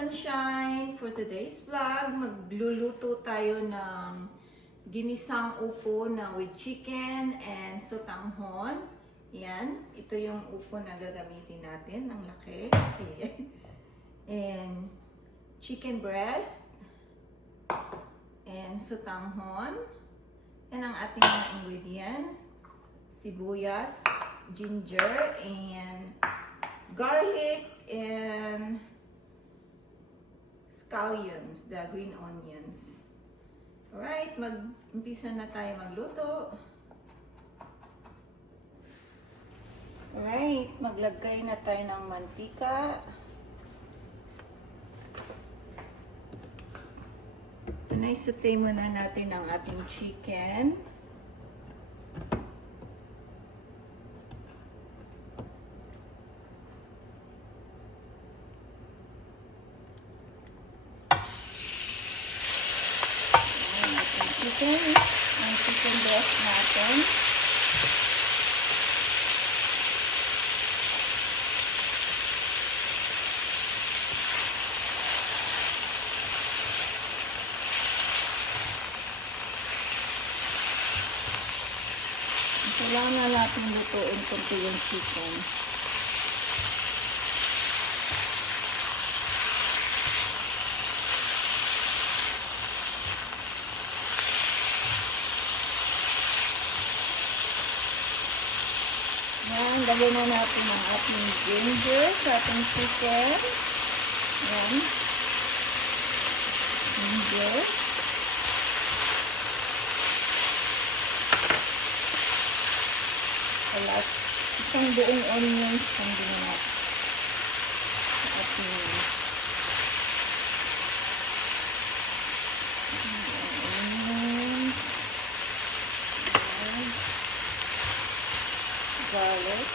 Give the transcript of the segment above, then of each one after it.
sunshine! For today's vlog, magluluto tayo ng ginisang upo na with chicken and sotanghon. Yan, ito yung upo na gagamitin natin, ang laki. Ayan. And chicken breast and sotanghon. Yan ang ating mga ingredients. Sibuyas, ginger, and garlic, and scallions, the green onions. Alright, mag-umpisa na tayo magluto. Alright, maglagay na tayo ng mantika. Naisutay muna natin ang ating chicken. Ang chicken breast natin. Kailangan natin lutuin kunti yung chicken. Yan, lagyan na natin ang ating ginger sa ating chicken. Yan. Ginger. Alas, isang buong onions ang gina sa ating onions. Garlic.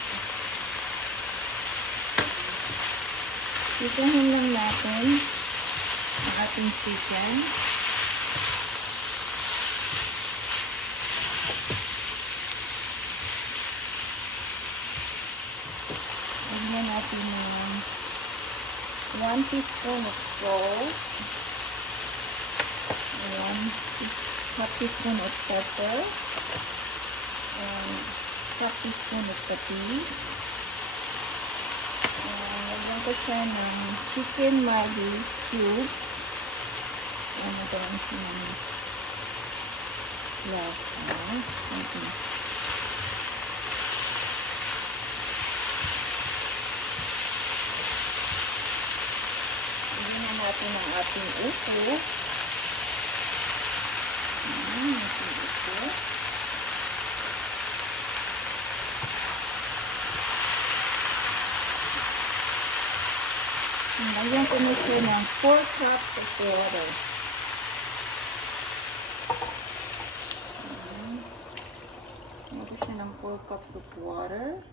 Ituhin lang natin ang ating chicken. Lagyan natin ng 1 teaspoon of salt, 1 teaspoon of pepper, and 1 teaspoon of patis. Lagyan ko siya ng chicken Maggi cubes. Nagawin siya ng lasa. Lagyan na natin ang ating upo. Ating upo. Lagyan ko na siya ng 4 cups of water. Lagyan ko siya ng 4 cups of water.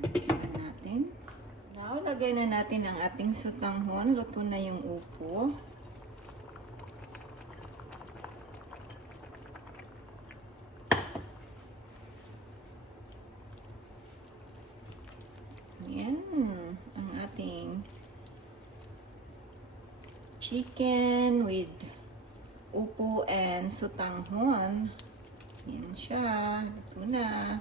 Lagyan natin. Now, lagyan na natin ang ating sotanghon. Luto na yung upo. Yan, ang ating chicken with upo and sotanghon. Yan siya. Ito na.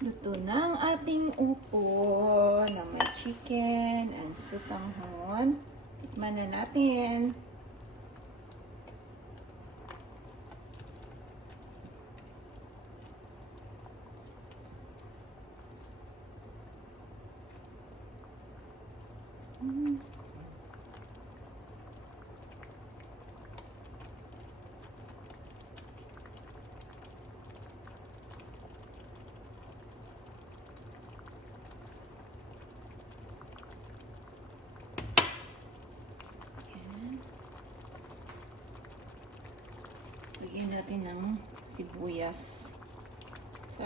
Luto na ang ating upo na may chicken and sotanghon. Tikman na natin. natin ng sibuyas. So,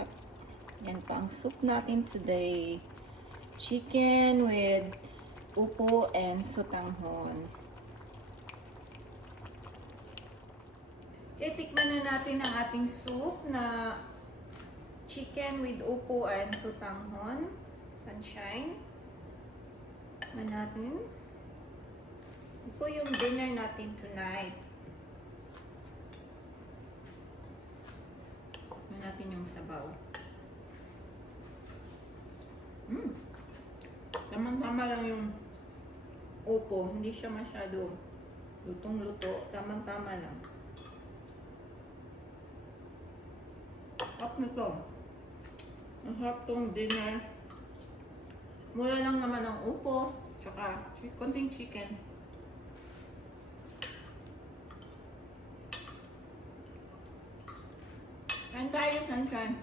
yan pa ang soup natin today. Chicken with upo and sotanghon. Itikman na natin ang ating soup na chicken with upo and sotanghon. Sunshine. Tikman natin. Ito yung dinner natin tonight. Tikman natin yung sabaw. Tamang-tama lang yung upo. Hindi siya masyado lutong-luto. Tamang-tama lang. Sarap nito. Masarap tong dinner. Mura lang naman ang upo. Tsaka konting chicken. Kain tayo, Sunshine.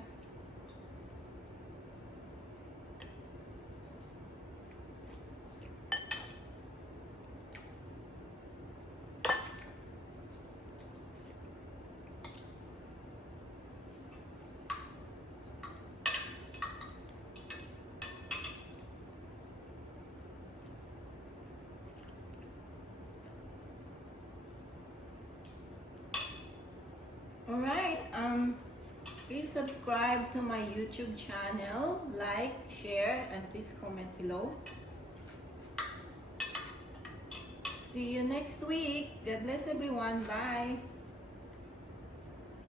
Alright, please subscribe to my YouTube channel, like, share, and please comment below. See you next week. God bless everyone. Bye.